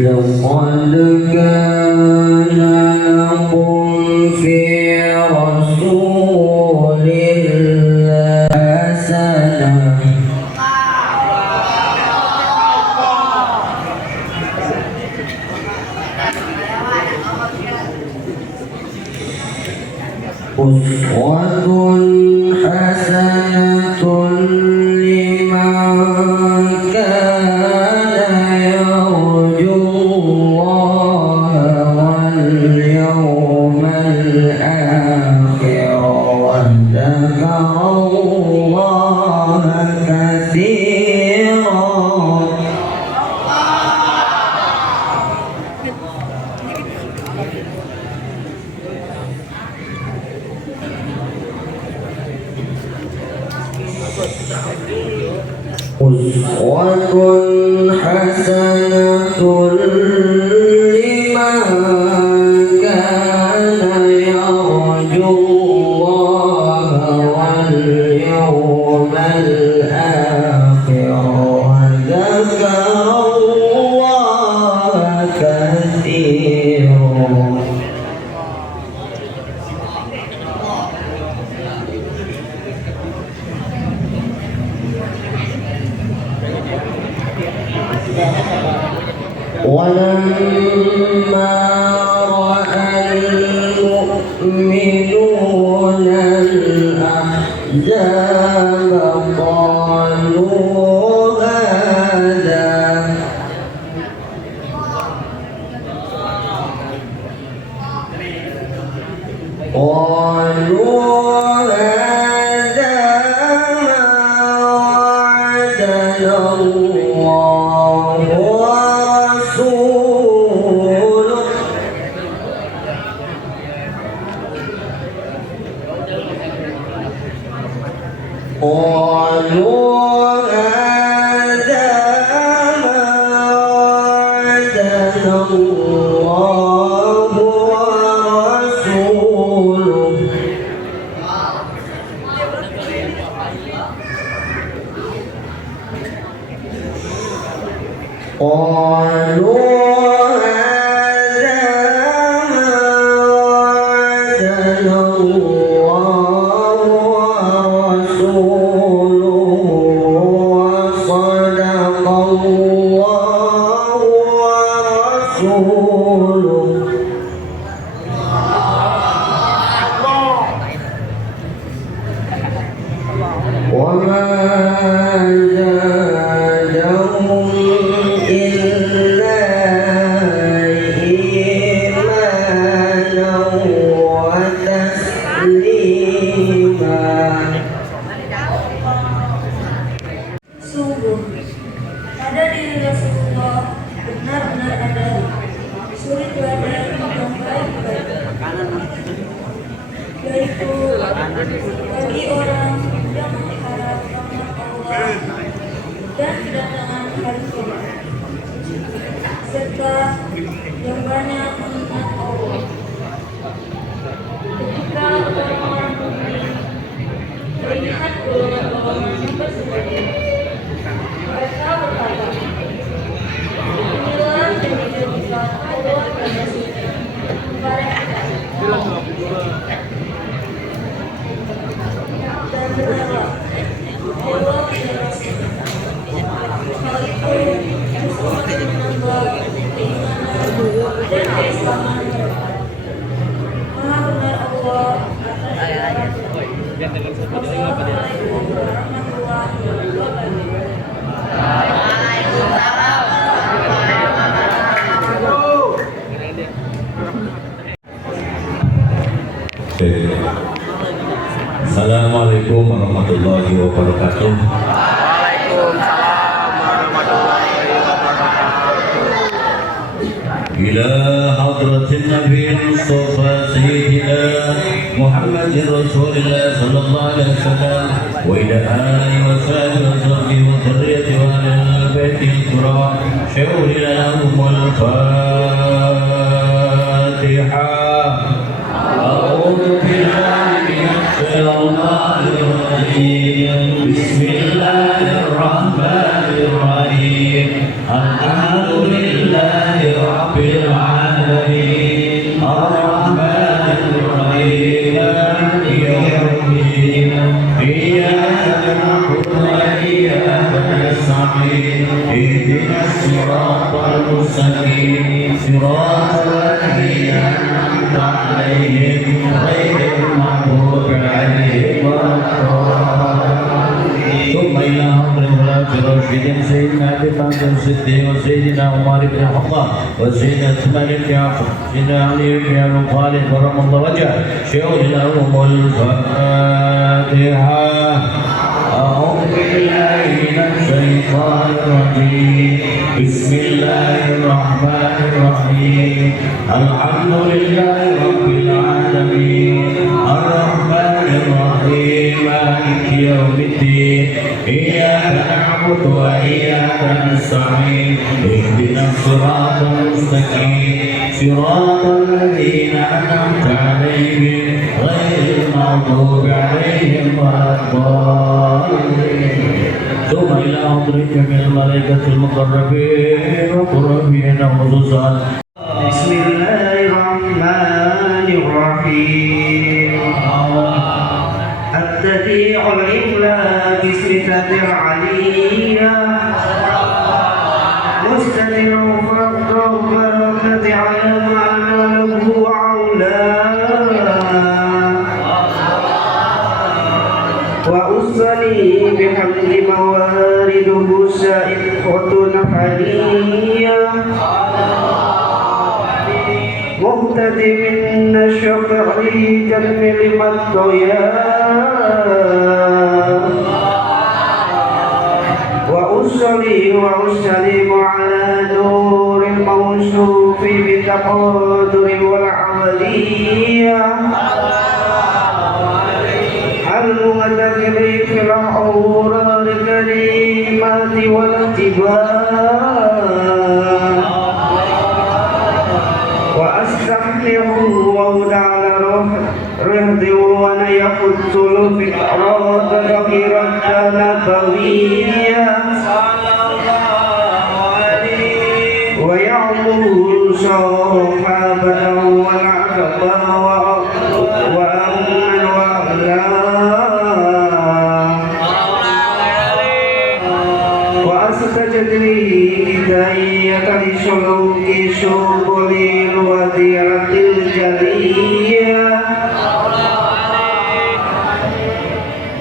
لقد كان لكم في رسول الله حسنة أسوة حسنة لمن كان يرجو الله واليوم الآخر وذكر الله كثيرا. أسوة حسنة لمن كان يرجو الله واليوم الآخر وذكر الله كثيرا. ولما رأى المؤمنون الأحزاب قالوا هذا ما وعدنا الله ورسوله قالوا هذا ما وعدنا الله ورسوله قالوا هذا ما وعدنا الله ورسوله وصدق الله ورسوله. وما زادهم إلا إيمانا وتسليما. bagi orang yang mengharap rahmat Allah dan kedatangan hari kiamat, serta yang banyak mengingat Allah. Ketika orang-orang mukmin melihat golongan-golongan yang bersembunyi, mereka berkata, inilah yang dijadikan Allah dan Rasulnya kepada kita. Dan benarlah Allah dan Rasulnya. Hal itu semakin menambah keimanan dan keislaman mereka. Maha benar Allah atas firman-Nya. Wassalamualaikum warahmatullahi wabarakatuh. Assalamualaikum warahmatullahi wabarakatuh. إلى حضرة النبي المصطفى سيدنا محمد رسول الله صلى الله عليه وسلم وإلى آله وصحبه وذريته وأهل البيت الكرام شهر لهم الفاتحة. أعوذ بالله من الشيطان الرجيم. بسم الله الرحمن الرحيم. الحمد لله رب العالمين الرحمن الرحيم مالك يوم الدين إياك نعبد وإياك نستعين اهدنا الصراط المستقيم صراط الذين أنعمت عليهم غير المغضوب عليهم ولا الضالين. ثم إلى أمر راشدين سيدنا أبي بكر الصديق وسيدنا عمر بن الخطاب وسيدنا عثمان بن عفان سيدنا علي بن أبي طالب كرم الله وجهه شهد لهم الفاتحة. أعوذ بالله من الشيطان الرجيم. بسم الله الرحمن الرحيم. الحمد لله رب العالمين الرحمن الرحيم مالك يوم الدين إياك نعبد وإياك نستعين اهدنا الصراط المستقيم صراط الذين أنعمت عليهم غير المغضوب عليهم ولا الضالين. ثم إلى حضرة جميع الملائكة المقربين وقربين خصوصا. بسم الله الرحمن الرحيم. التديع الإملاء باسم العلية مستدر فرد بركة على معنى له عولا وأصلي بحمد موارده سائقة نفعية مهتدي من الشفع جمل الطيار وأصلي وأسلم على نور الموصوف بتقدر والعملية المتكل في الأوراد الكريمات والاتباع وأستحليه وهدى على رهد ونيخذ الفكرات غيرة نبوية ويعمر صحابة والعقبة وأمن وأعلام وأستجدي هداية لسلوك سبل الوديعة الجلية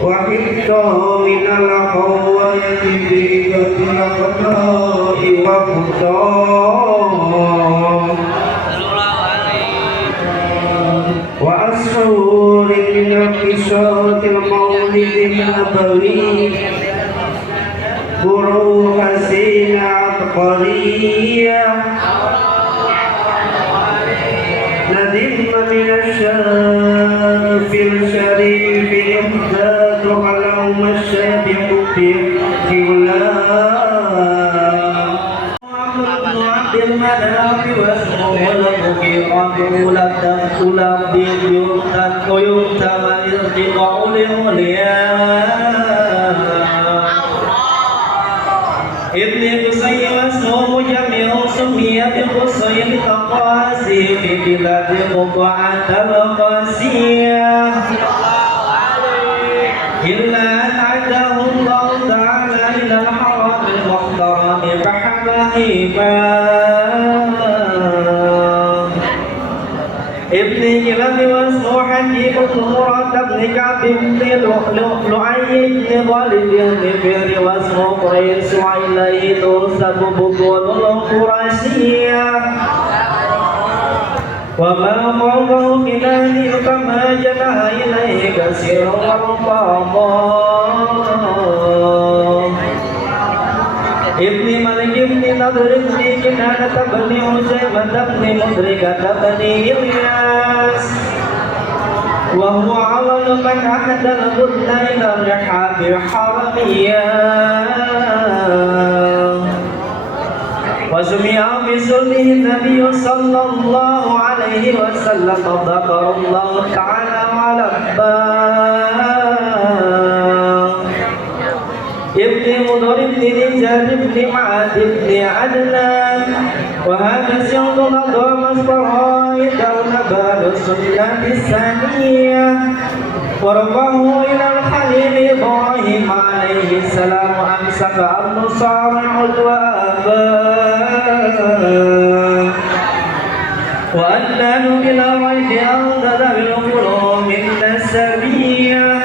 وحفظا من الخوات بريدة الأخطاء وخطاء وأسرور من قصة المولد النبوي بروح سين عبقرية ندم من الشرف الشريف ulam diyumtan kuyung tamanir jika Ibni Qusay wasmu jami'u sumiyya bi Qusay al-Qasi fi bilad Qub'at al-Qasiyah illa an adahu Allah ta'ala ila al-haram al-muhtaram bihamahibah Ibni Kilab wasmu Hakim al-Murad ibn Ka'b ibn Lu'ay ibn Ghalib ibn Fihr wasmu Quraish wa ilayhi tursabu butulul Qurasiyah wa ma qawqahu minani kama janaha ilayhi kasirun warqadah Ibni Malik ibni Nadr ibni Kinanat ibni Uzaimah ibni Mudrikat ibni Ilyas wa huwa awal man ahadal budna ila rihabi haramiyah wa sumi'a bi sulmihi nabiyyu sallallahu alaihi wasallam dhakarallahu ta'ala wa labbah Ibni Mudhar ibni Nizar ibni Ma'ad ibni Adnan وهذا سياق الأضواء مصدرها نبال السنة الثانية ورفعه إلى الخليل إبراهيم عليه السلام أمسك النصارى والآباء وأدناه إلى غير أنزل بالقلوب النسبية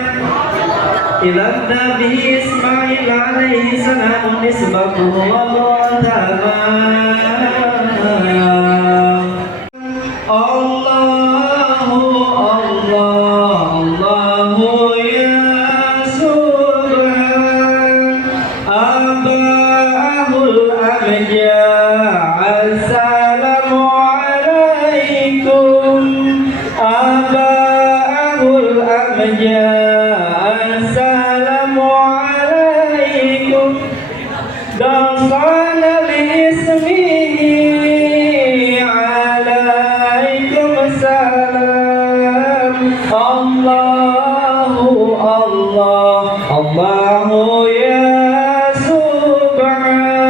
إلى النبي إسماعيل عليه السلام نسبته ومرتبة الله الله يا سبحان أباه الأمجاع السلام عليكم أباه الأمجاع السلام عليكم دخل باسمه عليكم السلام الله الله يا سبحان الله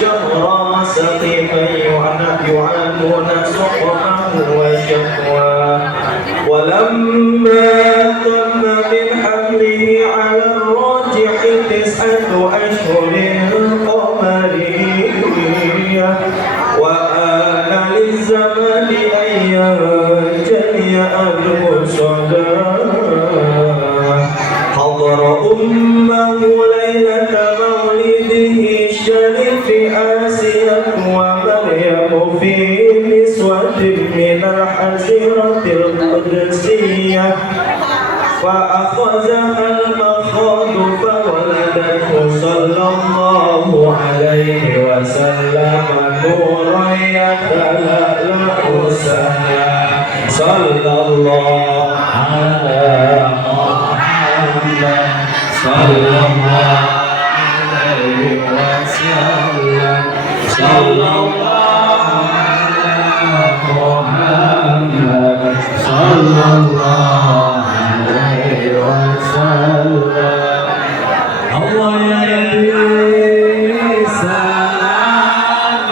شهر سقيفا يعانون سقما وشقا السيرة القدسية فأخذها المخاض فولدته صلى الله عليه وسلم نورا يتلألأ سنا صلى الله على محمد صلى الله عليه وسلم صلى الله على محمد صلى الله عليه وسلم الله يا نبي سلام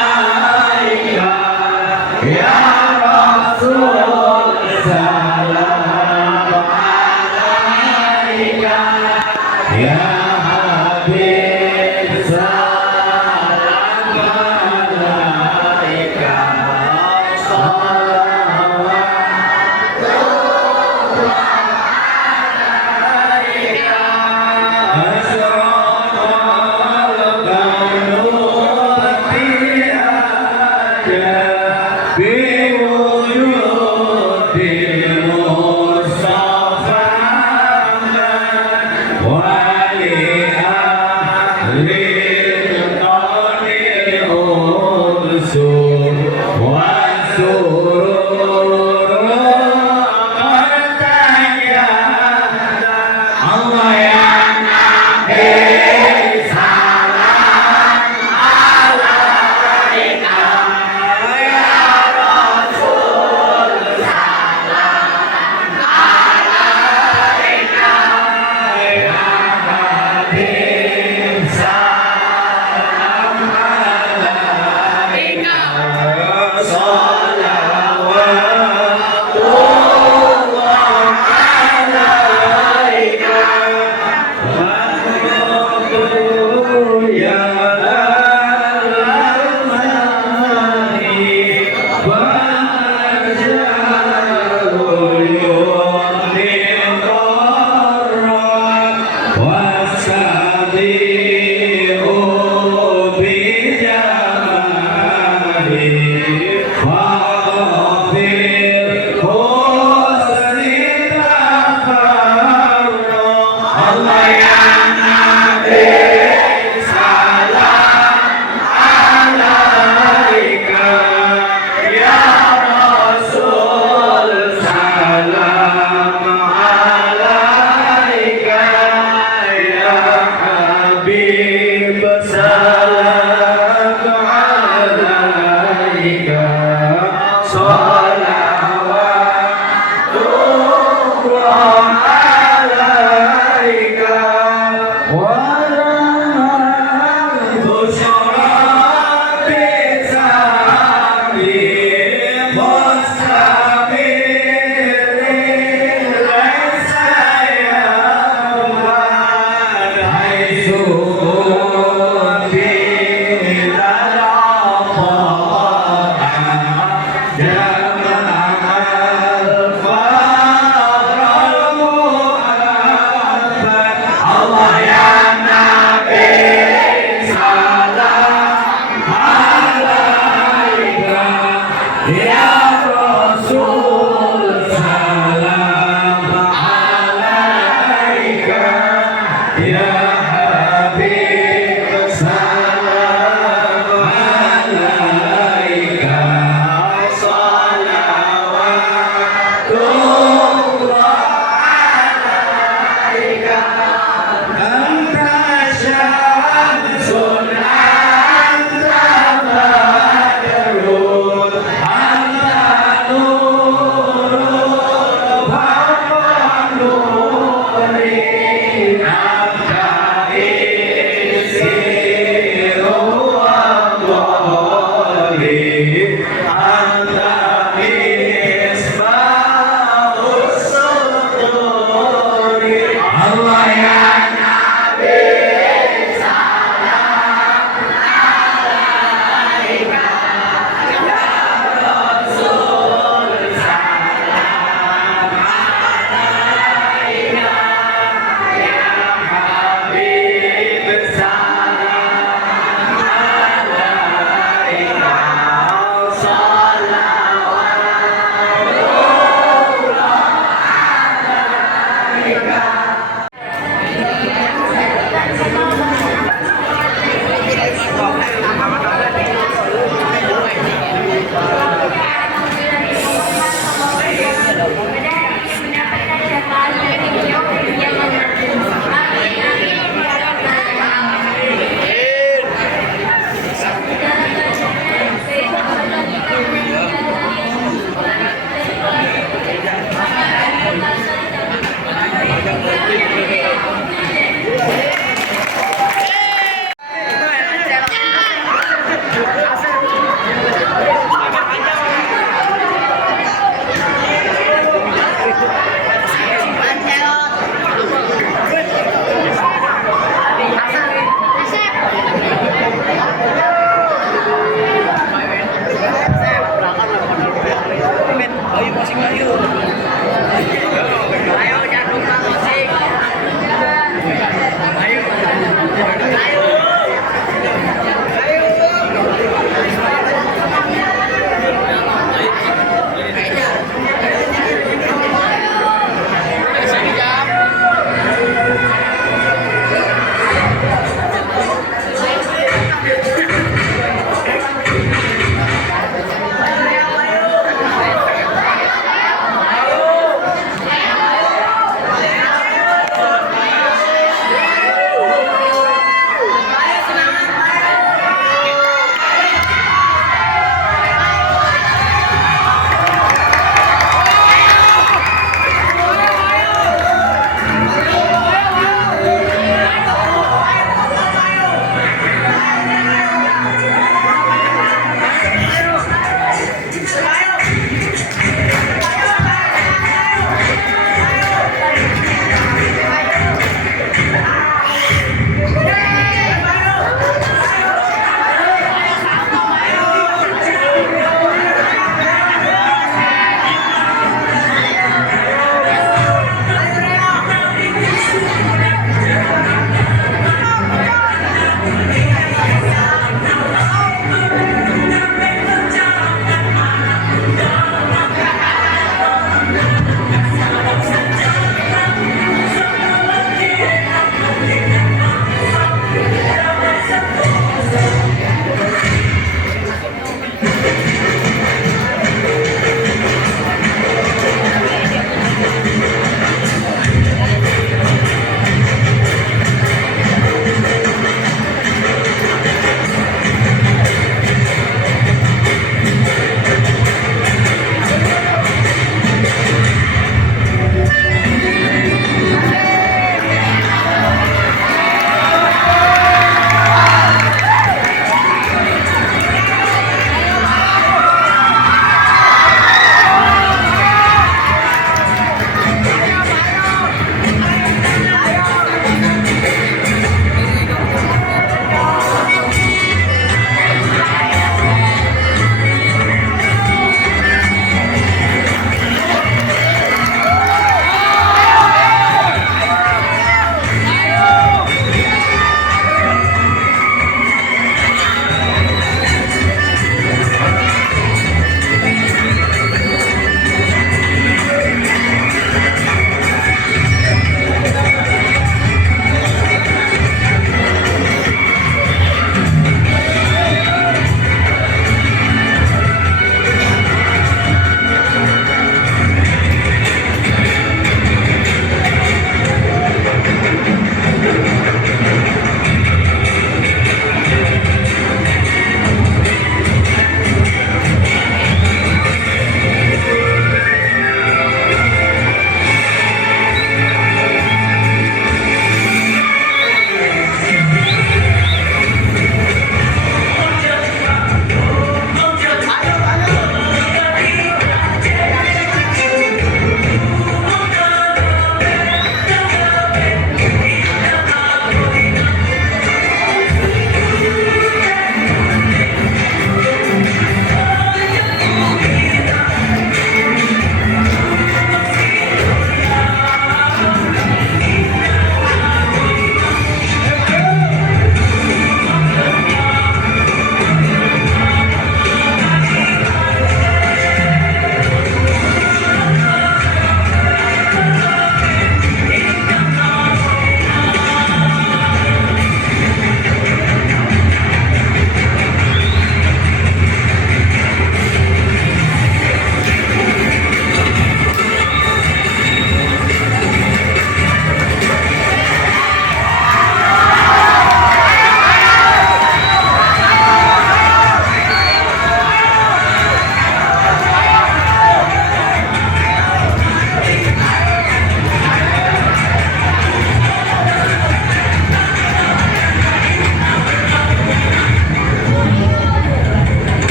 عليك يا رسول سلام عليك يا حبيب سلام عليك صلوات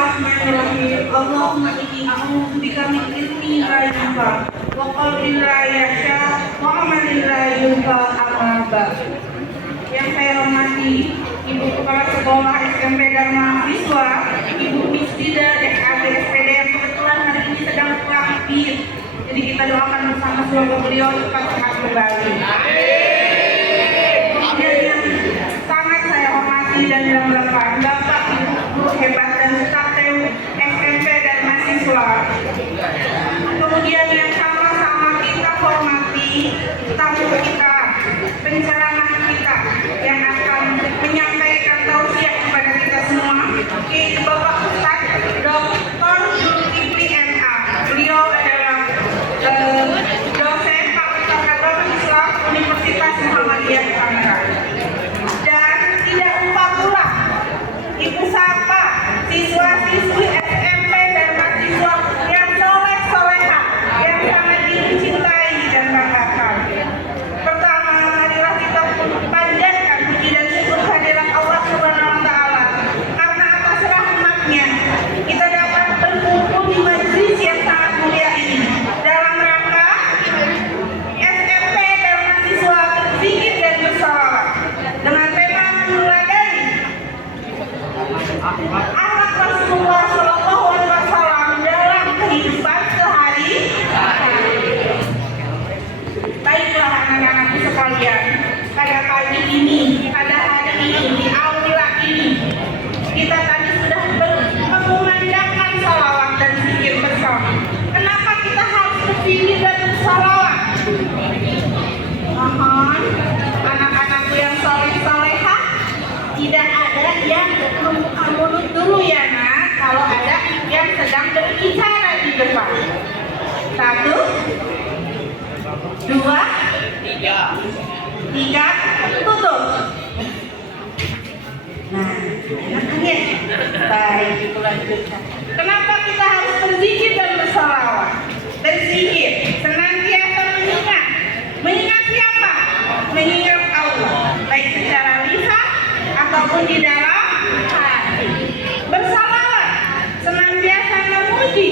Bismillahirrahmanirrahim. Allahumma inni a'udzubika min ilmin la yanfa wa qalbin la yakhsha wa amalin la yunfa amma ba'd. Yang saya hormati Ibu Kepala Sekolah SMP Dharma Siswa, Ibu Misdida DKAD SPD yang kebetulan hari ini sedang sakit. Jadi kita doakan bersama semoga beliau cepat sehat kembali. Dan yang sangat saya hormati dan banggakan Bapak Ibu guru hebat dan staf SMP dan mahasiswa. Kemudian yang sama-sama kita hormati tamu kita, penceramah kita yang akan menyampaikan tausiah kepada kita semua, yaitu Bapak Ustaz Dr. Zulkifli MA. Beliau adalah dosen Fakultas Agama Islam Universitas Muhammadiyah Tangerang. Dan tidak lupa pula Ibu Sapa, siswa-siswi SMP dan mahasiswa yang soleh-solehah, yang sangat dicintai dan banggakan. Pertama, marilah kita panjatkan puji dan syukur kehadirat Allah Subhanahu wa Ta'ala, karena atas rahmatnya kita dapat berkumpul di majelis yang sangat mulia ini dalam rangka SMP dan mahasiswa berzikir dan bersalawat dengan tema meneladani akhlak Rasulullah Shallallahu Alaihi Wasallam dalam kehidupan sehari-hari. Baiklah anak-anakku sekalian, pada pagi ini, pada hari ini, di aula ini, kita tadi sudah mengumandangkan salawat dan zikir bersama. Kenapa kita harus berzikir dan bersalawat? Mohon anak-anakku yang soleh-solehah, tidak ada yang membuka mulut dulu ya nak, kalau ada yang sedang berbicara di depan. 1, 2, 3, tutup. Nah, enak ya? Baik, itu lanjutkan. Kenapa kita harus berzikir dan bersalawat? Berzikir, senantiasa mengingat. Mengingat siapa? Mengingat Allah, baik secara lisan ataupun di dalam hati. Bersalawat, senantiasa memuji.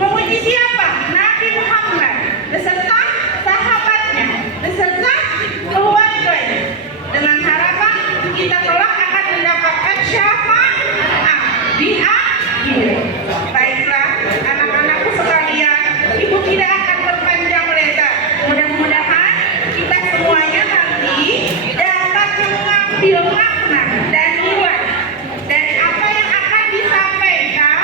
Memuji siapa? Nabi Muhammad beserta sahabatnya, beserta keluarganya, dengan harapan kita kelak akan mendapatkan syafaat di akhir. Baiklah anak-anakku sekalian, ibu tidak akan berpanjang lebar. Mudah-mudahan kita semuanya nanti dapat mengambil makna dan nilai dari apa yang akan disampaikan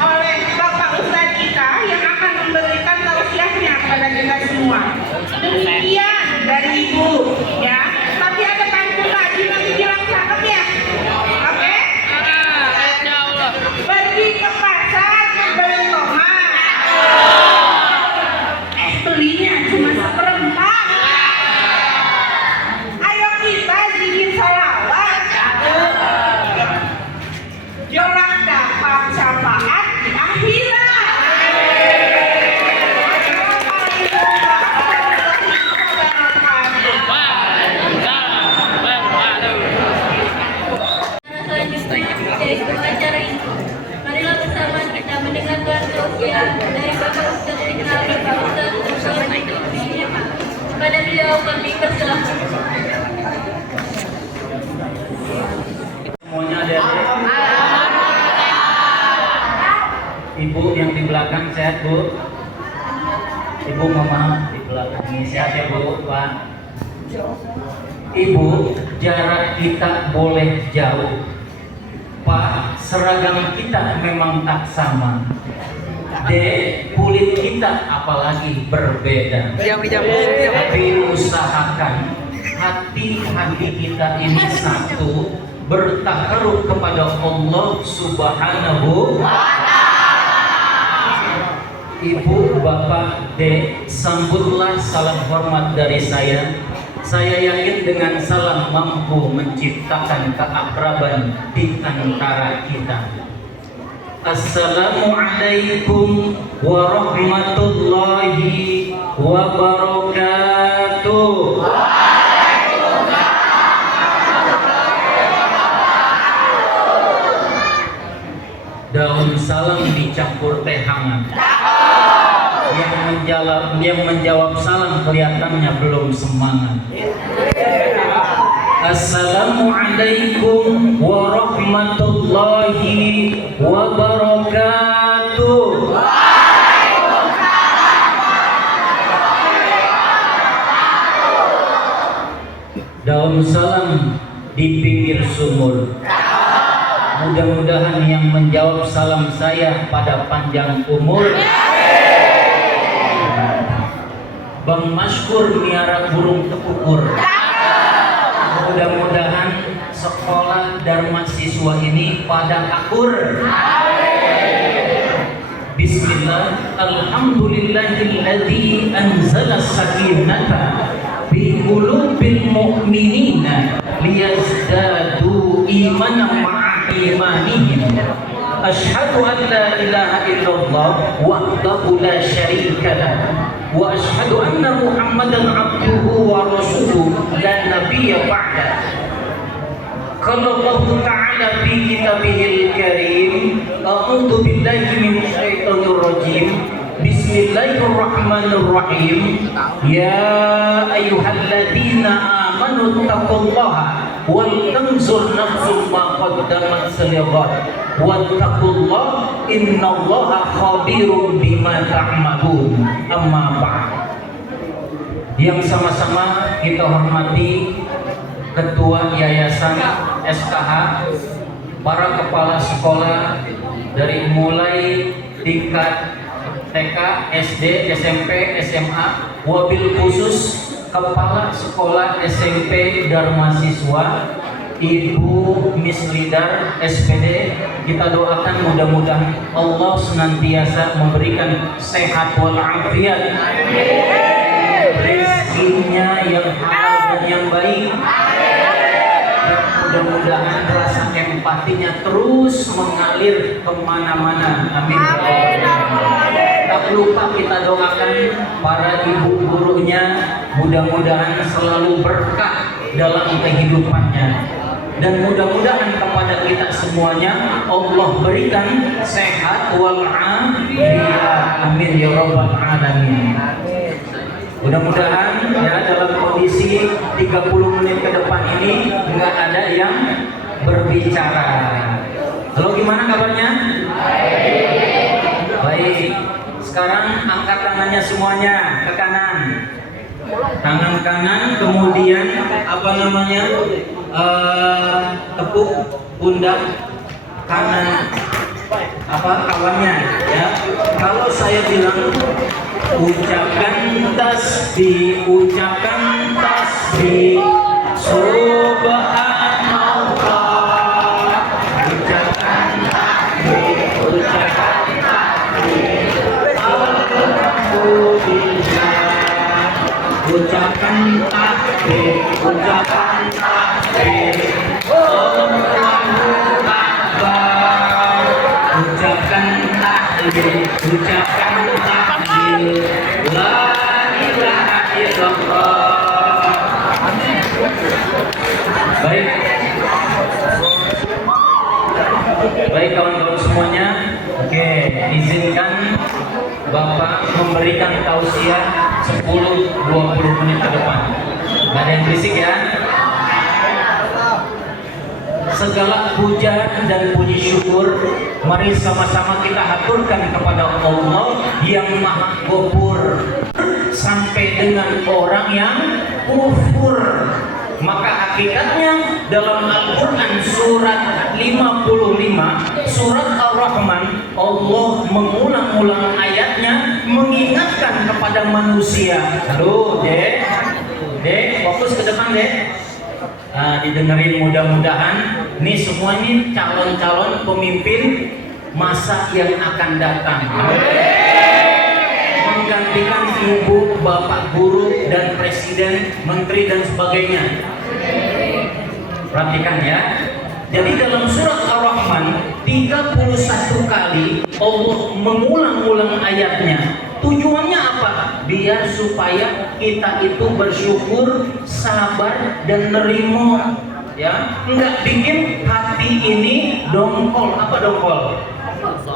oleh Bapak Ustadz kita yang akan memberikan tausiahnya kepada kita semua. Demikian dari ibu ya, tapi ada pantun lagi nanti bilang cakep ya. Oke? Pergi ke pasar membeli tomat, belinya cuma seperempat. Ayo kita zikir salawat, kelak dapat syafaat di akhirat. Selanjutnya dari sebuah acara ini, marilah bersama kita mendengarkan tausiah dari Bapak Ustaz dikenal Bapak Ustaz Zulkifli MA. Kepada beliau kami persilahkan. Semuanya ada Ibu yang di belakang sehat Bu? Ibu mama di belakang ini sehat ya Bu? Pak Ibu, jarak kita boleh jauh, Pak, seragam kita memang tak sama, Dek, kulit kita apalagi berbeda. Tapi usahakan hati-hati kita ini satu, bertakarub kepada Allah Subhanahu wa Ta'ala. Ibu, Bapak, Dek, sambutlah salam hormat dari saya. Saya yakin dengan salam mampu menciptakan keakraban di antara kita. Assalamualaikum warahmatullahi wabarakatuh. Daun daun salam dicampur teh hangat. Yang menjawab salam kelihatannya belum semangat. Assalamualaikum warahmatullahi wabarakatuh. Daun salam di pinggir sumur. Mudah-mudahan yang menjawab salam saya pada panjang umur. Bang Maskur miara burung tekukur. Mudah-mudahan sekolah dan mahasiswa ini pada akur. Bismillah. Alhamdulillahilladzi anzala sakinata fi qulubil mu'minina liyazdadu imanan ma'a imanihim. Asyhadu an la ilaha illallah wahdahu la syarika lah wa asyhadu anna Muhammadan abduhu wa rasuluhu la nabiyya ba'da. Qala Allah Ta'ala fi kitabihil karim, a'udzu billahi minasy syaithanir rajim. Bismillahirrahmanirrahim. Ya ayyuhalladzina amanu taqullaha wal tanzur nafsum ma qaddamat salighad wattaqullaha innallaha khabirum bima ta'malun. Amma ba'd. Yang sama-sama kita hormati Ketua Yayasan SKH, para kepala sekolah dari mulai tingkat TK, SD, SMP, SMA, wabil khusus kepala sekolah SMP Dharma Siswa, Ibu Miss Lidar SPD, kita doakan mudah-mudahan Allah senantiasa memberikan sehat walafiat, rezekinya yang halal dan yang baik. Mudah-mudahan rasa empatinya terus mengalir kemana-mana. Amin. Tak lupa kita doakan para ibu gurunya, mudah-mudahan selalu berkah dalam kehidupannya. Dan mudah-mudahan kepada kita semuanya Allah berikan sehat walafiat. Amin ya rabbal alamin. Mudah-mudahan ya dalam kondisi 30 menit ke depan ini nggak ada yang berbicara. Halo, gimana kabarnya? Baik. Sekarang angkat tangannya semuanya ke kanan. Tangan kanan, kemudian apa namanya? Tepuk pundak kanan kawannya ya. Kalau saya bilang ucapkan tasbih, subhanallah, ucapkan takbir, alhamdulillah, ucapkan takbir, Allahu Akbar, ucapkan tahlil, la ilaha illallah. Baik kawan-kawan semuanya, oke, izinkan Bapak memberikan tausiah 10-20 menit ke depan. Gak ada yang berisik ya. Segala puja dan puji syukur mari sama-sama kita haturkan kepada Allah yang Maha Ghafur, sampai dengan orang yang kufur. Maka hakikatnya dalam Al-Quran surat 55, surat Ar-Rahman, Allah mengulang-ulang ayatnya mengingatkan kepada manusia. Aduh, Dek, fokus ke depan, Dek. Didengerin mudah-mudahan. Nih semua ini calon-calon pemimpin masa yang akan datang. Menggantikan ibu, bapak guru dan presiden, menteri dan sebagainya. Perhatikan ya. Jadi dalam surat Ar-Rahman 31 kali Allah mengulang-ulang ayatnya. Tujuannya apa? Biar supaya kita itu bersyukur, sabar dan nerimo, ya. Enggak bikin hati ini dongkol. Apa dongkol?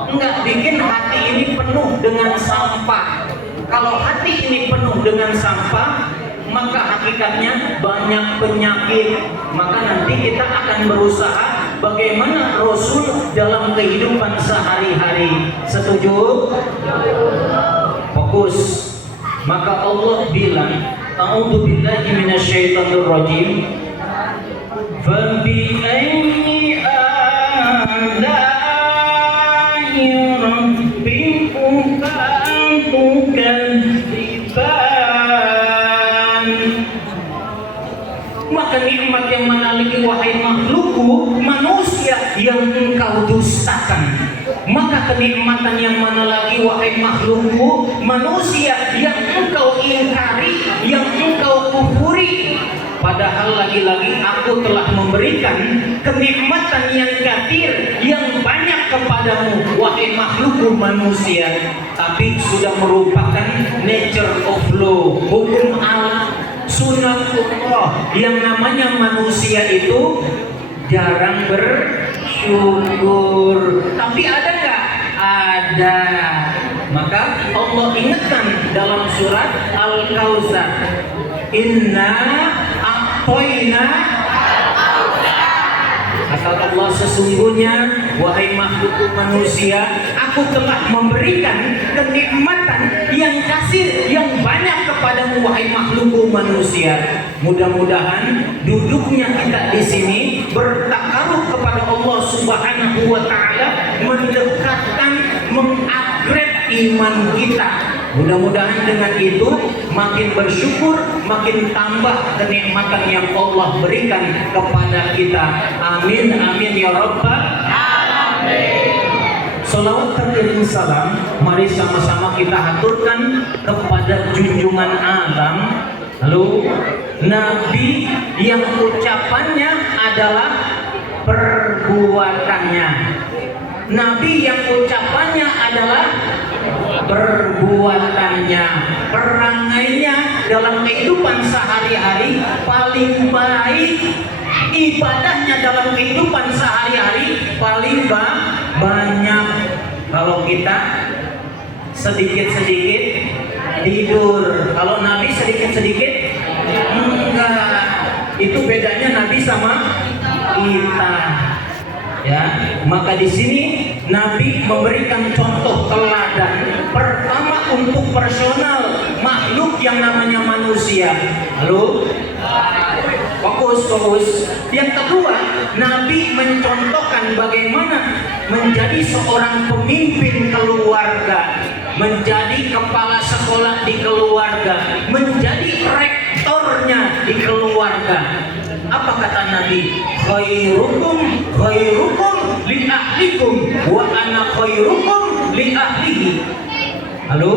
enggak bikin hati ini penuh dengan sampah. Kalau hati ini penuh dengan sampah, maka hakikatnya banyak penyakit. Maka nanti kita akan berusaha bagaimana Rasul dalam kehidupan sehari-hari. Setuju? Fokus. Maka Allah bilang, A'udzu billahi minasyaitonir rajim. Fa bi ayyi ala'i rabbikuka tukadziban. Maka nikmat yang mana lagi wahai makhlukku, manusia yang engkau dustakan. Maka kenikmatan yang mana lagi wahai makhlukku, manusia yang engkau ingkari, yang engkau kufuri. Padahal lagi-lagi aku telah memberikan kenikmatan yang kathir, yang banyak kepadamu wahai makhlukku manusia. Tapi sudah merupakan nature of law, hukum alam, sunatullah. Yang namanya manusia itu jarang bersyukur. Tapi ada nggak? Ada. Maka Allah ingatkan dalam surat Al-Kautsar, Inna a'toina. Kata Allah, sesungguhnya wahai makhluk manusia, aku telah memberikan kenikmatan yang kasir, yang banyak kepadamu wahai makhluk manusia. Mudah-mudahan duduknya kita di sini bertakarub kepada Allah Subhanahu wa taala, mendekatkan, mengupgrade iman kita. Mudah-mudahan dengan itu makin bersyukur, makin tambah kenikmatan yang Allah berikan kepada kita. Amin, amin ya rabbal alamin. Salawat teriring salam, mari sama-sama kita haturkan kepada junjungan alam. Lalu Nabi yang ucapannya adalah perbuatannya. Nabi yang ucapannya adalah perbuatannya, perangainya dalam kehidupan sehari-hari paling baik, ibadahnya dalam kehidupan sehari-hari paling banyak. Kalau kita sedikit-sedikit tidur, kalau Nabi sedikit-sedikit enggak. Itu bedanya Nabi sama kita. Ya, maka di sini Nabi memberikan contoh teladan pertama untuk personal makhluk yang namanya manusia. Lalu fokus. Yang kedua, Nabi mencontohkan bagaimana menjadi seorang pemimpin keluarga, menjadi kepala sekolah di keluarga, menjadi rektornya di keluarga. Apa kata Nabi? Khairukum li ahlikum wa ana khairukum li ahlihi. Halo,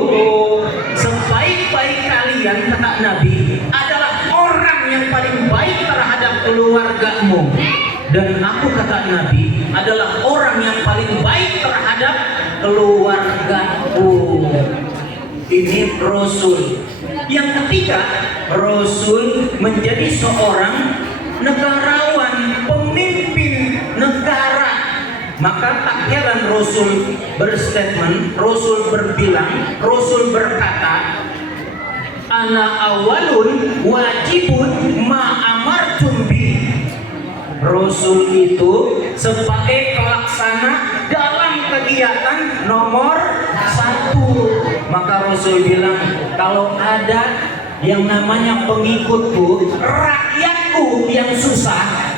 sebaik-baik kalian kata Nabi adalah orang yang paling baik terhadap keluargamu, dan aku kata Nabi adalah orang yang paling baik terhadap keluargaku. Ini Rasul. Yang ketiga, Rasul menjadi seorang negarawan, pemimpin negara. Maka tak heran Rasul berstatement, Rasul berbilang, Rasul berkata, ana awalun wajibun ma'amartum bi. Rasul itu sebagai pelaksana dalam kegiatan nomor 1. Maka Rasul bilang, kalau ada yang namanya pengikutku, rakyatku yang susah,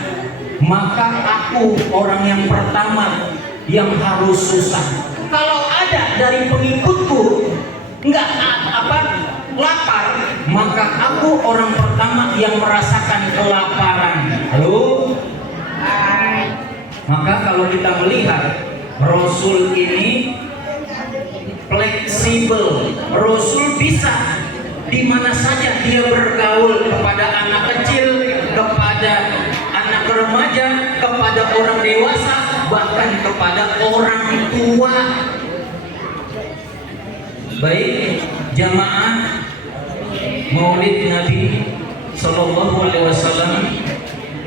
maka aku orang yang pertama yang harus susah. Kalau ada dari pengikutku nggak lapar, maka aku orang pertama yang merasakan kelaparan. Halo? Maka kalau kita melihat Rasul ini fleksibel, Rasul bisa di mana saja dia bergaul, kepada anak kecil, kepada anak remaja, kepada orang dewasa, bahkan kepada orang tua. Baik jamaah Maulid Nabi Sallallahu Alaihi Wasallam,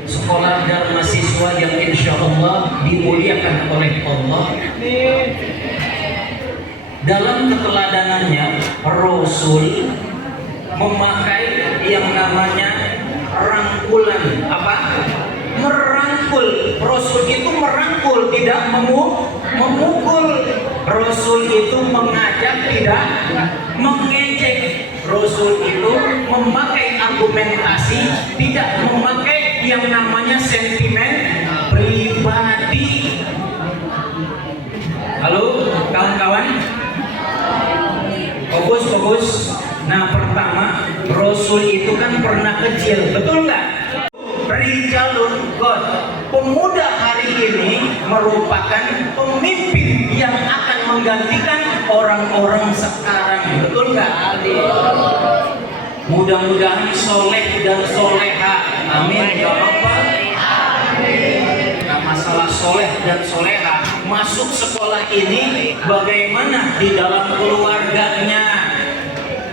sekolah dan mahasiswa yang insya Allah dimuliakan oleh Allah. dalam keteladanannya Rasul memakai yang namanya rangkulan. Apa? Merangkul. Rasul itu merangkul, tidak memukul. Rasul itu mengajak, tidak mengejek. Rasul itu memakai argumentasi, tidak memakai yang namanya sentimen pribadi. Halo kawan-kawan, fokus. Nah, pertama, Rasul itu kan pernah kecil, betul nggak? Rijalun God, pemuda hari ini merupakan pemimpin yang akan menggantikan orang-orang sekarang, betul nggak? Mudah-mudahan soleh dan soleha, amin ya Rabbal. Nah, masalah soleh dan soleha masuk sekolah ini bagaimana di dalam keluarganya.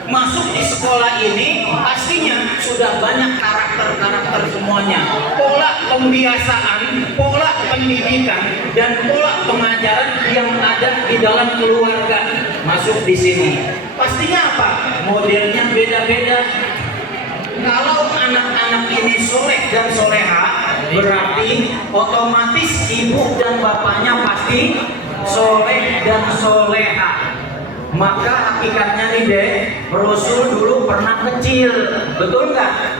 Masuk di sekolah ini pastinya sudah banyak karakter-karakter semuanya. Pola pembiasaan, pola pendidikan, dan pola pengajaran yang ada di dalam keluarga masuk di sini. Pastinya apa? Modelnya beda-beda. Kalau anak-anak ini soleh dan soleha, berarti otomatis ibu dan bapaknya pasti soleh dan soleha. Maka hakikatnya nih deh, Rasul dulu pernah kecil, betul nggak?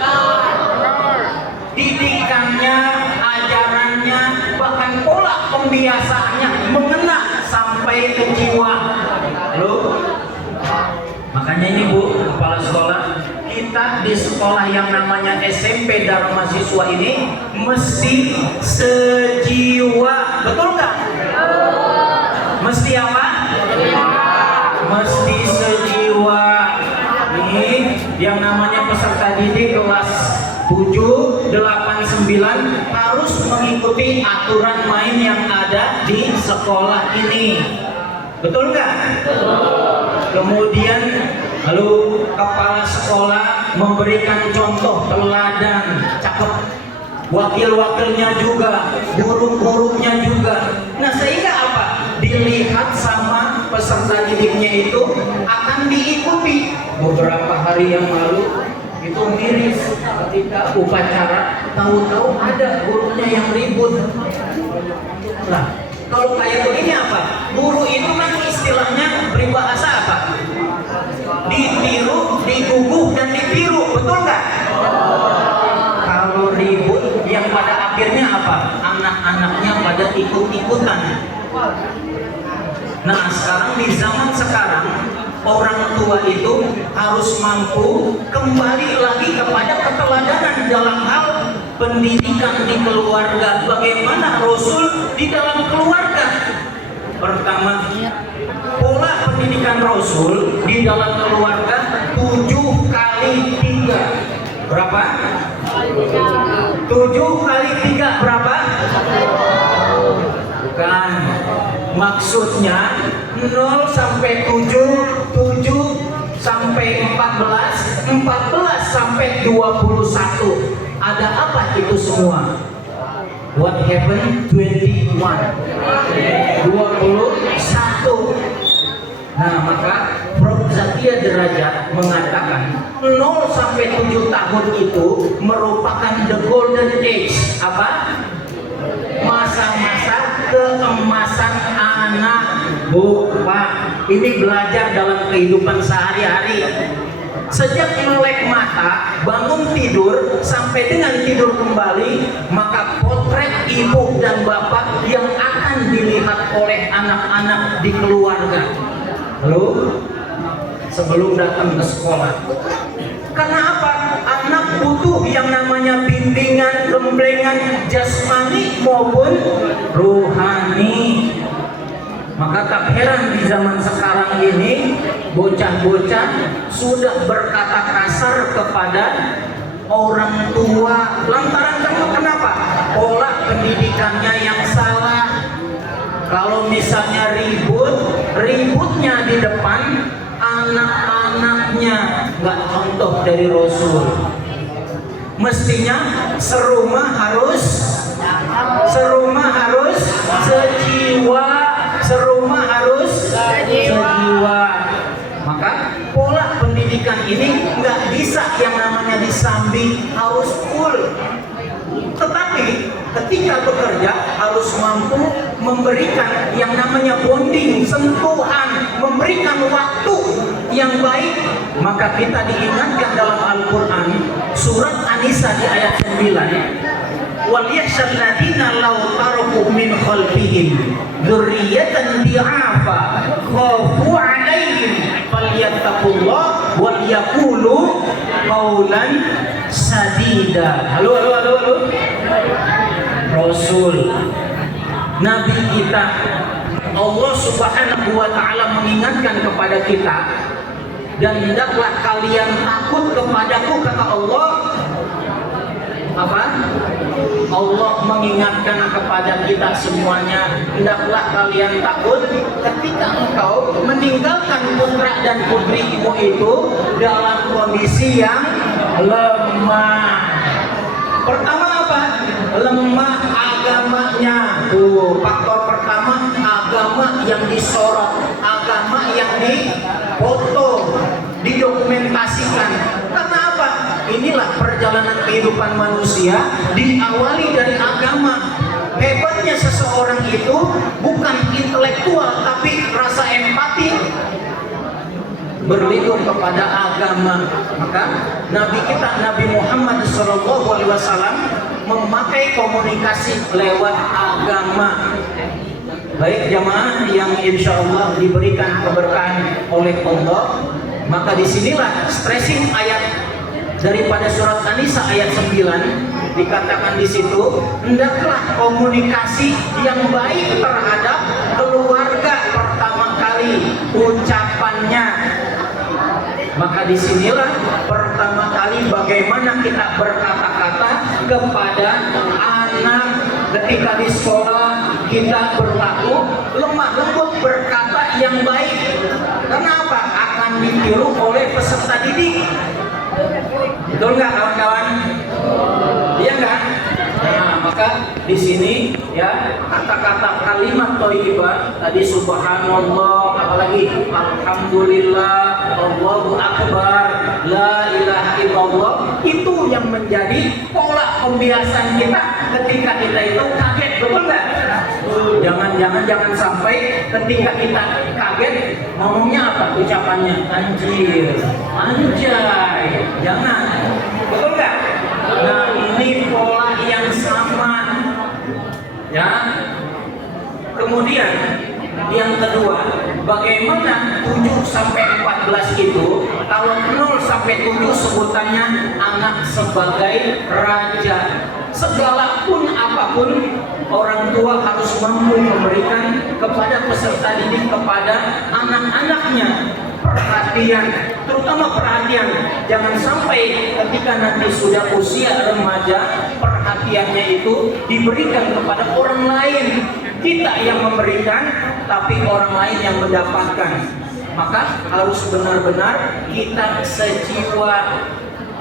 Didikannya, ajarannya, bahkan pola pembiasaannya mengena sampai ke jiwa. Loh, makanya ini Bu, kepala sekolah, kita di sekolah yang namanya SMP Dharma Siswa ini mesti sejiwa, betul nggak? Mesti apa? Mesti sejiwa. Ini yang namanya peserta didik kelas 7, 8, 9 harus mengikuti aturan main yang ada di sekolah ini. Betul nggak? Kemudian lalu kepala sekolah memberikan contoh teladan, cakep. Wakil-wakilnya juga, guru-gurunya juga. Nah, sehingga apa? Dilihat sama peserta didiknya itu akan diikuti. Beberapa hari yang lalu itu miris ketika upacara, tahu-tahu ada gurunya yang ribut. Nah, kalau kayak begini apa? Guru itu kan istilahnya peribahasa apa? Ditiru, diguguh, dan ditiru, betul nggak? Kalau ribut, yang pada akhirnya apa? Anak-anaknya pada ikut-ikutan. Nah, sekarang di zaman sekarang, orang tua itu harus mampu kembali lagi kepada keteladanan dalam hal pendidikan di keluarga. Bagaimana Rasul di dalam keluarga? Pertama, pola pendidikan Rasul di dalam keluarga 7 kali 3. Berapa? 7 kali 3 berapa? Bukan. Maksudnya 0 sampai 7, 7 sampai 14, 14 sampai 21. Ada apa itu semua? What happened? 21. Nah, maka Prof. Zakia Derajat mengatakan 0 sampai 7 tahun itu merupakan the golden age. Apa? Masa-masa keemasan anak. Bu, Pak, ini belajar dalam kehidupan sehari-hari. Sejak melek mata, bangun tidur, sampai dengan tidur kembali, maka potret ibu dan bapak yang akan dilihat oleh anak-anak di keluarga. Lalu, sebelum datang ke sekolah. Karena apa? Anak butuh yang namanya bimbingan, gemblengan jasmani maupun rohani. Maka tak heran di zaman sekarang ini bocah-bocah sudah berkata kasar kepada orang tua. Lantaran kenapa? Pola pendidikannya yang salah. Kalau misalnya ributnya di depan anak-anaknya nggak contoh dari Rasul. Mestinya serumah harus sejiwa, serumah harus sejiwa. ini nggak bisa yang namanya disambi harus full. Tetapi ketika bekerja harus mampu memberikan yang namanya bonding, sentuhan, memberikan waktu yang baik. Maka kita diingatkan dalam Al-Quran surat An-Nisa di ayat 9, وَلْيَخْشَى الَّذِينَ لَوْ تَرَكُوا مِنْ خَلْفِهِمْ ذُرِّيَّةً ضِعَافًا خَافُوا عَلَيْهِمْ فَلْيَتَّقُوا اللَّهَ وَلْيَقُولُوا قَوْلًا سَدِيدًا. Halo. Rasul, Nabi kita, Allah Subhanahu wa Ta'ala mengingatkan kepada kita, dan hendaklah kalian takut kepadaku, kata Allah. Apa? Allah mengingatkan kepada kita semuanya, hendaklah kalian takut ketika engkau meninggalkan putra dan putrimu itu dalam kondisi yang lemah. Pertama apa? Lemah agamanya. Tuh, faktor pertama, agama yang disorot, agama yang difoto, didokumentasikan. Karena apa? Inilah perjalanan kehidupan manusia, diawali dari agama. Hebatnya seseorang itu bukan intelektual, tapi rasa empati, berlindung kepada agama. Maka Nabi kita, Nabi Muhammad SAW, memakai komunikasi lewat agama. Baik jamaah yang insya Allah diberikan keberkahan oleh Allah, maka disinilah stressing ayat daripada surat An-Nisa ayat 9, dikatakan di situ, hendaklah komunikasi yang baik terhadap keluarga pertama kali ucapannya. Maka disinilah pertama kali bagaimana kita berkata-kata kepada anak ketika di sekolah, kita berlaku lemah lembut, berkata yang baik. Kenapa? Akan ditiru oleh peserta didik. Betul nggak kawan-kawan? Iya nggak? Nah, maka di sini ya kata-kata kalimat thayyibah tadi, subhanallah, apalagi alhamdulillah, Allahu akbar, la ilaha illallah, itu yang menjadi pola pembiasaan kita ketika kita itu kaget. Betul nggak? Jangan sampai ketika kita kaget ngomongnya apa ucapannya? Anjir, anjay, jangan. Betul nggak? Nah, ini pola yang sama ya. Kemudian yang kedua, bagaimana 7 sampai 14 itu, kalau 0 sampai 7 sebutannya anak sebagai raja. Segala pun apapun, orang tua harus mampu memberikan kepada peserta didik, kepada anak-anaknya perhatian, terutama perhatian. Jangan sampai ketika nanti sudah usia remaja, perhatiannya itu diberikan kepada orang lain. Kita yang memberikan, tapi orang lain yang mendapatkan. Maka harus benar-benar kita sejiwa.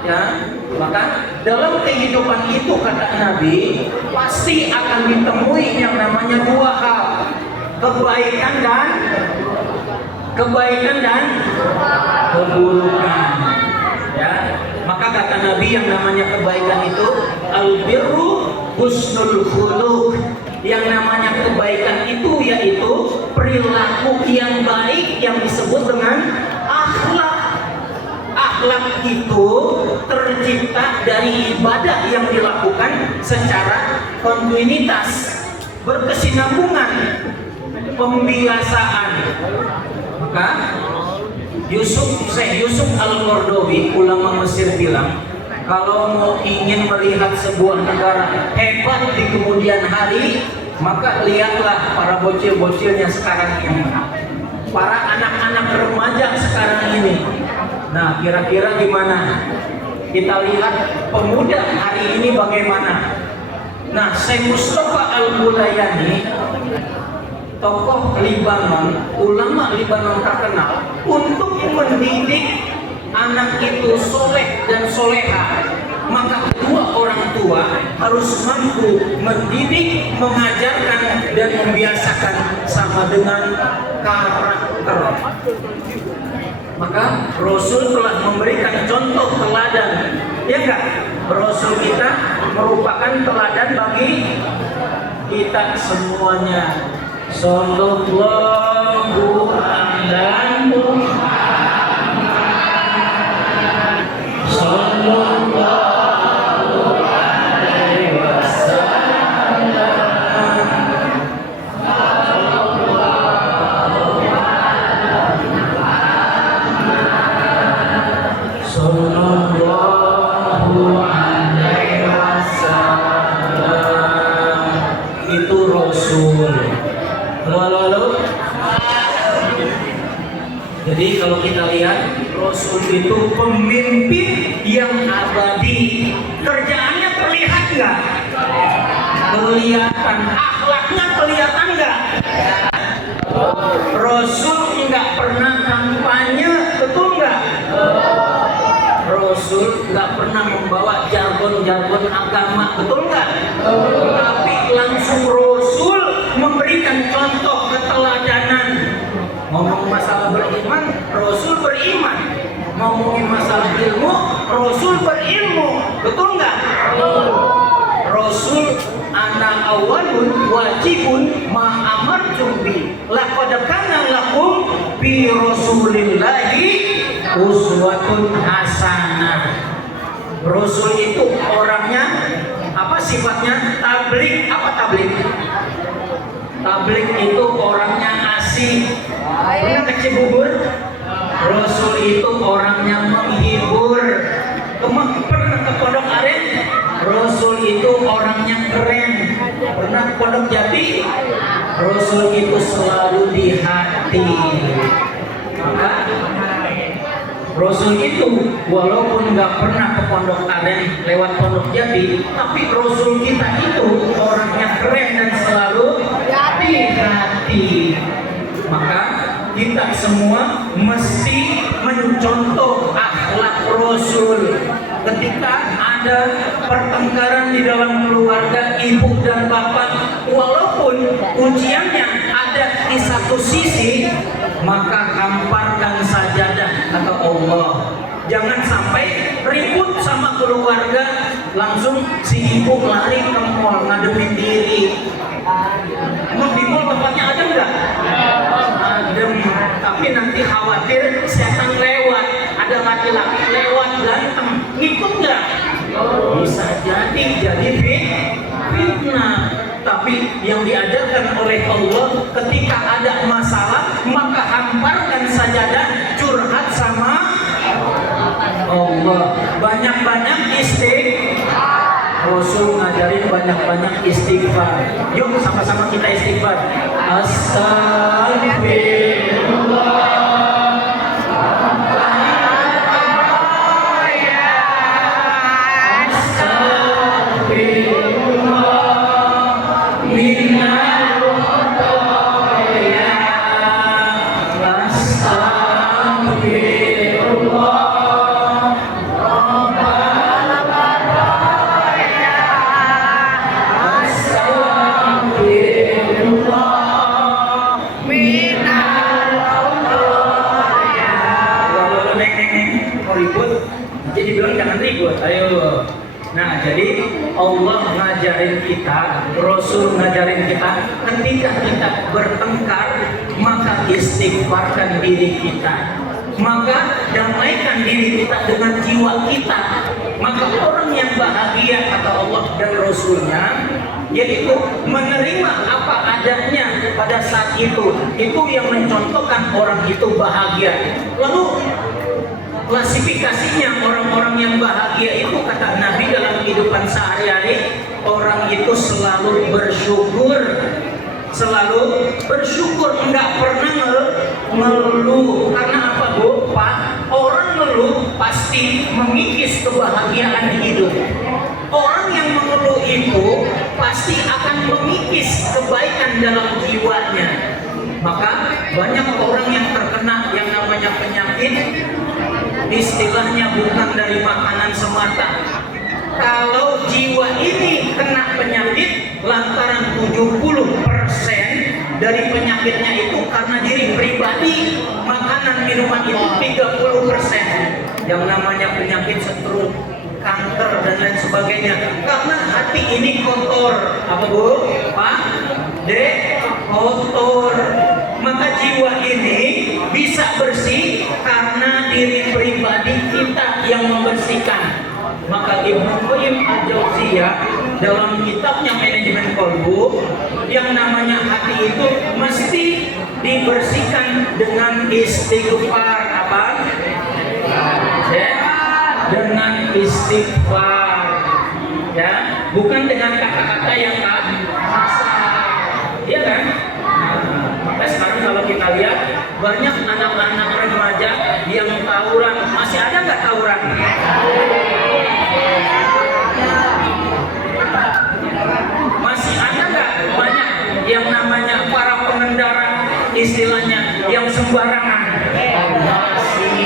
Ya, maka dalam kehidupan itu, kata Nabi, pasti akan ditemui yang namanya 2 hal, kebaikan dan keburukan. Ya, maka kata Nabi yang namanya kebaikan itu al-birru husnul khuluq. Yang namanya kebaikan itu yaitu perilaku yang baik yang disebut dengan akhlak. Akhlak itu tercipta dari ibadah yang dilakukan secara kontinuitas, berkesinambungan, pembiasaan. Maka Syekh Yusuf Al-Qaradawi, ulama Mesir, bilang, kalau mau ingin melihat sebuah negara hebat di kemudian hari, maka lihatlah para bocil-bocilnya sekarang ini, para anak-anak remaja sekarang ini. Nah, kira-kira gimana? Kita lihat pemuda hari ini bagaimana. Nah, Syekh Mustafa Al-Bulayani, tokoh Libanon, ulama Libanon terkenal, untuk mendidik anak itu soleh dan soleha, maka kedua orang tua harus mampu mendidik, mengajarkan, dan membiasakan sama dengan karakter. Maka Rasul telah memberikan contoh teladan. Ya enggak? Rasul kita merupakan teladan bagi kita semuanya. Sallallahu alaihi Muhammad. Sallallahu alaihi wasallam. Sallallahu alaihi wasallam. Itu Rasul. Halo. Jadi kalau kita lihat Rasul itu pemimpin yang abadi. Kerjaannya terlihat nggak? Kelihatan. Akhlaknya kelihatan nggak? Rasul nggak pernah kampanye, betul nggak? Rasul nggak pernah membawa jargon-jargon agama, betul nggak? Tapi langsung Rasul memberikan contoh keteladanan. Ngomong masalah beriman, Rasul beriman. Ngomongin masalah ilmu, Rasul berilmu, betul nggak? Rasul ana awalun wajibun ma'amartum bi laqad kana lakum bi rasulillahi uswatun hasanah. Rasul itu orangnya apa sifatnya? Tabligh. Apa tabligh? Tabligh itu orangnya asih. Pernah ke Cibubur? Rasul itu orangnya menghibur. Pernah ke Pondok Aren? Rasul itu orangnya keren. Pernah ke Pondok Jati? Rasul itu selalu di hati. Maka Rasul itu walaupun nggak pernah ke Pondok Aren lewat Pondok Jati, tapi Rasul kita itu orangnya keren dan selalu di hati. Maka kita semua mesti mencontoh akhlak Rasul. Ketika ada pertengkaran di dalam keluarga ibu dan bapak, walaupun ujiannya ada di satu sisi, maka hamparkan sajadah kata Allah. Jangan sampai ribut sama keluarga, langsung si ibu lari ke mall ngademin diri. Emang di mall tempatnya ada nggak? Adem. Tapi nanti khawatir setan lewat, ada laki-laki lewat ganteng, ngikut nggak? Bisa jadi fitnah. Tapi yang diajarkan oleh Allah, ketika ada masalah maka hamparkan sajadah, curhat sama Allah. Banyak-banyak istighfar. Rasul ngajarin banyak-banyak istighfar. Yuk sama-sama kita istighfar. Astagfirullah. Jadi bilang jangan ribut, ayo. Nah, jadi Allah ngajarin kita, Rasul ngajarin kita, ketika kita bertengkar, maka istighfarkan diri kita, maka damaikan diri kita dengan jiwa kita. Maka orang yang bahagia kata Allah dan Rasulnya, yaitu menerima apa adanya pada saat itu yang mencontohkan orang itu bahagia. Lalu klasifikasinya orang-orang yang bahagia itu kata Nabi dalam kehidupan sehari-hari, orang itu selalu bersyukur, enggak pernah ngeluh. Karena apa Bu? Pak, orang ngeluh pasti mengikis kebahagiaan hidup. Orang yang mengeluh itu pasti akan mengikis kebaikan dalam jiwanya. Maka banyak orang yang terkena yang namanya penyakit, istilahnya bukan dari makanan semata. Kalau jiwa ini kena penyakit, lantaran 70% dari penyakitnya itu karena diri pribadi, makanan minuman itu 30% yang namanya penyakit stroke, kanker dan lain sebagainya. Karena hati ini kotor. Apa Bu? Pak? Dek? Kotor. Maka jiwa ini bisa bersih karena diri pribadi kita yang membersihkan. Maka Ibnu Qayyim Al-Jauziyah dalam kitabnya Manajemen Qalbu, yang namanya hati itu mesti dibersihkan dengan istighfar. Apa? Ya, dengan istighfar. Ya, bukan dengan kata-kata yang kasar. Iya kan? Maka sekarang kalau kita lihat banyak anak-anak remaja yang tawuran. Masih ada nggak tawuran? Masih ada nggak banyak yang namanya para pengendara istilahnya yang sembarangan? Masih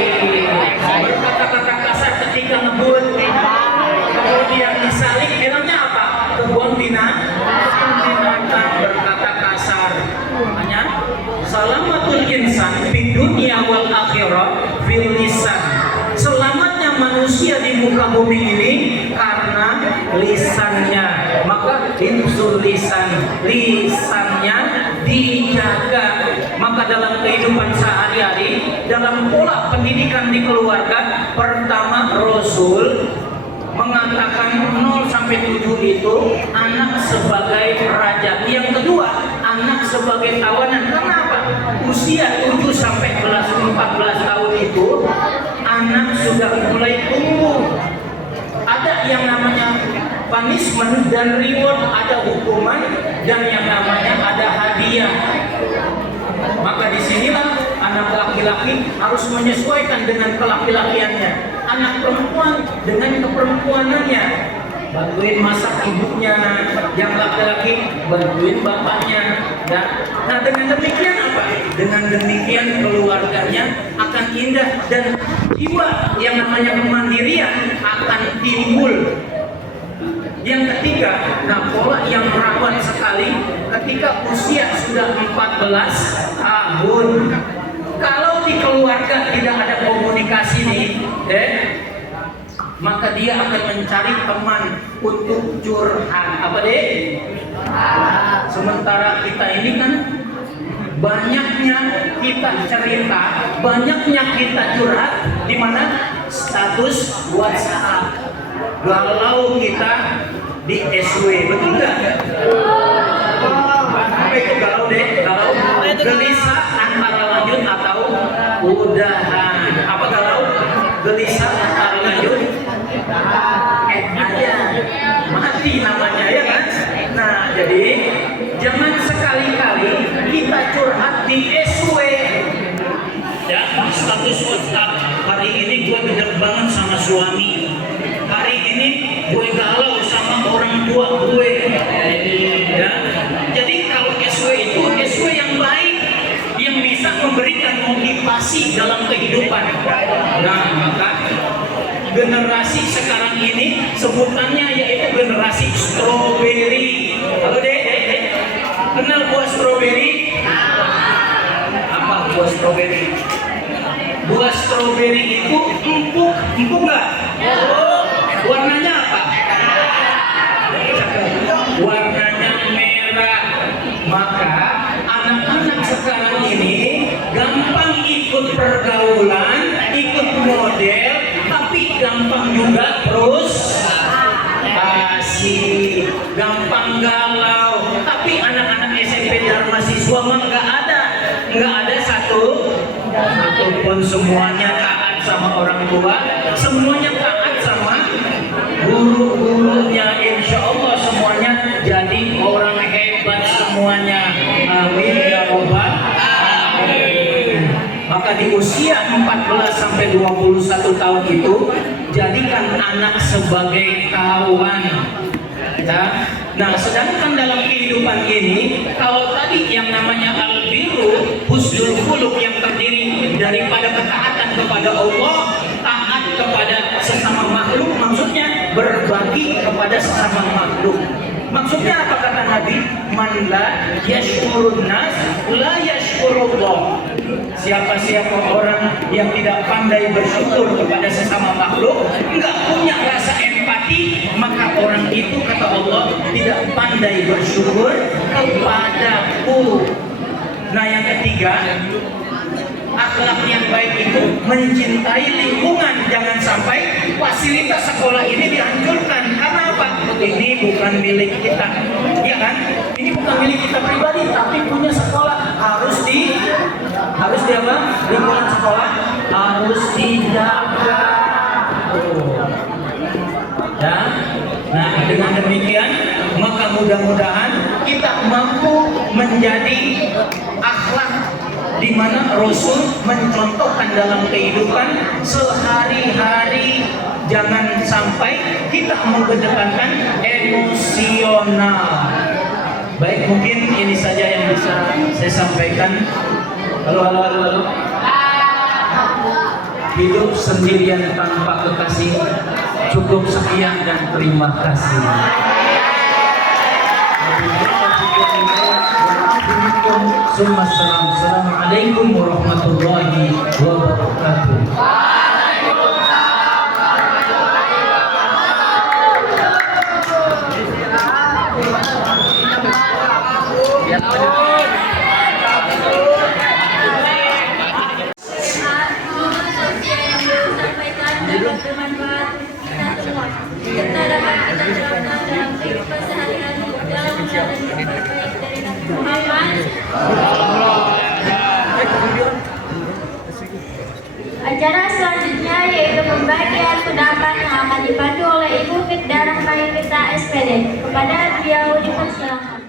berkata-kata kasar ketika ngebut, kemudian disalib, emangnya apa? Kebun binatang, berkata kasar. Makanya salamatul insan di dunia wal akhirah fil lisan. Selamatnya manusia di muka bumi ini karena lisannya. Maka hifzul lisannya dijaga. Maka dalam kehidupan sehari-hari, dalam pola pendidikan di keluarga, pertama Rasul mengatakan 0 sampai 7 itu anak sebagai raja. Yang kedua, anak sebagai tawanan. Kenapa? Usia 7 sampai 14 tahun itu anak sudah mulai tumbuh. Ada yang namanya punishment dan reward, ada hukuman dan yang namanya ada hadiah. Maka disinilah anak laki-laki harus menyesuaikan dengan kelaki-lakiannya, anak perempuan dengan keperempuanannya. Bantuin masak ibunya, yang laki-laki bantuin bapaknya. Ya. Nah, dengan demikian apa? Dengan demikian keluarganya akan indah dan jiwa yang namanya kemandirian akan timbul. Yang ketiga, nah pola yang rawan sekali ketika usia sudah 14 tahun. Kalau di keluarga tidak ada komunikasi nih, maka dia akan mencari teman untuk curhat. Apa deh? Sementara kita ini kan banyaknya kita cerita, banyaknya kita curhat di mana status WhatsApp. Galau kita di SW, betul nggak? Apa itu galau deh? Galau gelisah antara lanjut atau udahan. Apa galau? Gelisah antara lanjut aja, mati namanya, ya kan? Nah, jadi jangan sekali-kali kita curhat di SW. Ya, status WhatsApp, hari ini gue gede banget sama suami, hari ini gue galau sama orang tua gue. Ya, jadi kalau SW itu SW yang baik, yang bisa memberikan motivasi dalam kehidupan. Nah, maka generasi sekarang ini sebutannya yaitu generasi stroberi. Halo dek, kenal buah stroberi? Apa buah stroberi? Buah stroberi itu empuk nggak? Warnanya apa? Warnanya merah. Maka anak-anak sekarang ini gampang ikut pergaulan, ikut model, tapi gampang juga frustasi, gampang galau. Tapi anak-anak SMP dan mahasiswa mah nggak ada satupun semuanya taat sama orang tua, semuanya taat sama guru-gurunya. Insya Allah semuanya jadi orang hebat semuanya. Amin ya Rabbal alamin. Maka di usia 14 sampai 21 tahun itu jadikan anak sebagai kawan. Ya. Nah, sedangkan dalam kehidupan ini, kalau tadi yang namanya al-birru, husnul khuluq yang terdiri daripada ketaatan kepada Allah, taat kepada sesama makhluk, maksudnya berbagi kepada sesama makhluk. Maksudnya apa kata Nabi? Man la yashkurun nas la yashkurullah. Siapa-siapa orang yang tidak pandai bersyukur kepada sesama makhluk, nggak punya rasa empati, maka orang itu kata Allah tidak pandai bersyukur kepadaku. Nah yang ketiga, akhlak yang baik itu mencintai lingkungan. Jangan sampai fasilitas sekolah ini dihancurkan. Karena apa? Ini bukan milik kita, ya kan? Ini bukan milik kita pribadi, tapi punya sekolah harus di apa? Lingkungan sekolah harus dijaga. Ya. Nah, dengan demikian maka mudah-mudahan kita mampu menjadi akhlak di mana Rasul mencontohkan dalam kehidupan sehari-hari. Jangan sampai kita mengedepankan emosional. Baik, mungkin ini saja yang bisa saya sampaikan. Halo. Hidup sendirian tanpa kekasih. Cukup sekian dan terima kasih. Assalamualaikum warahmatullahi wabarakatuh. Bermanfaat kita semua. Kita dapat kita terapkan dalam kehidupan sehari-hari dalam menjalani yang terbaik dari Nabi Muhammad. Acara selanjutnya yaitu pembagian kudapan yang akan dipandu oleh Ibu Fikdarah Kita SPD. Kepada beliau dipersilakan.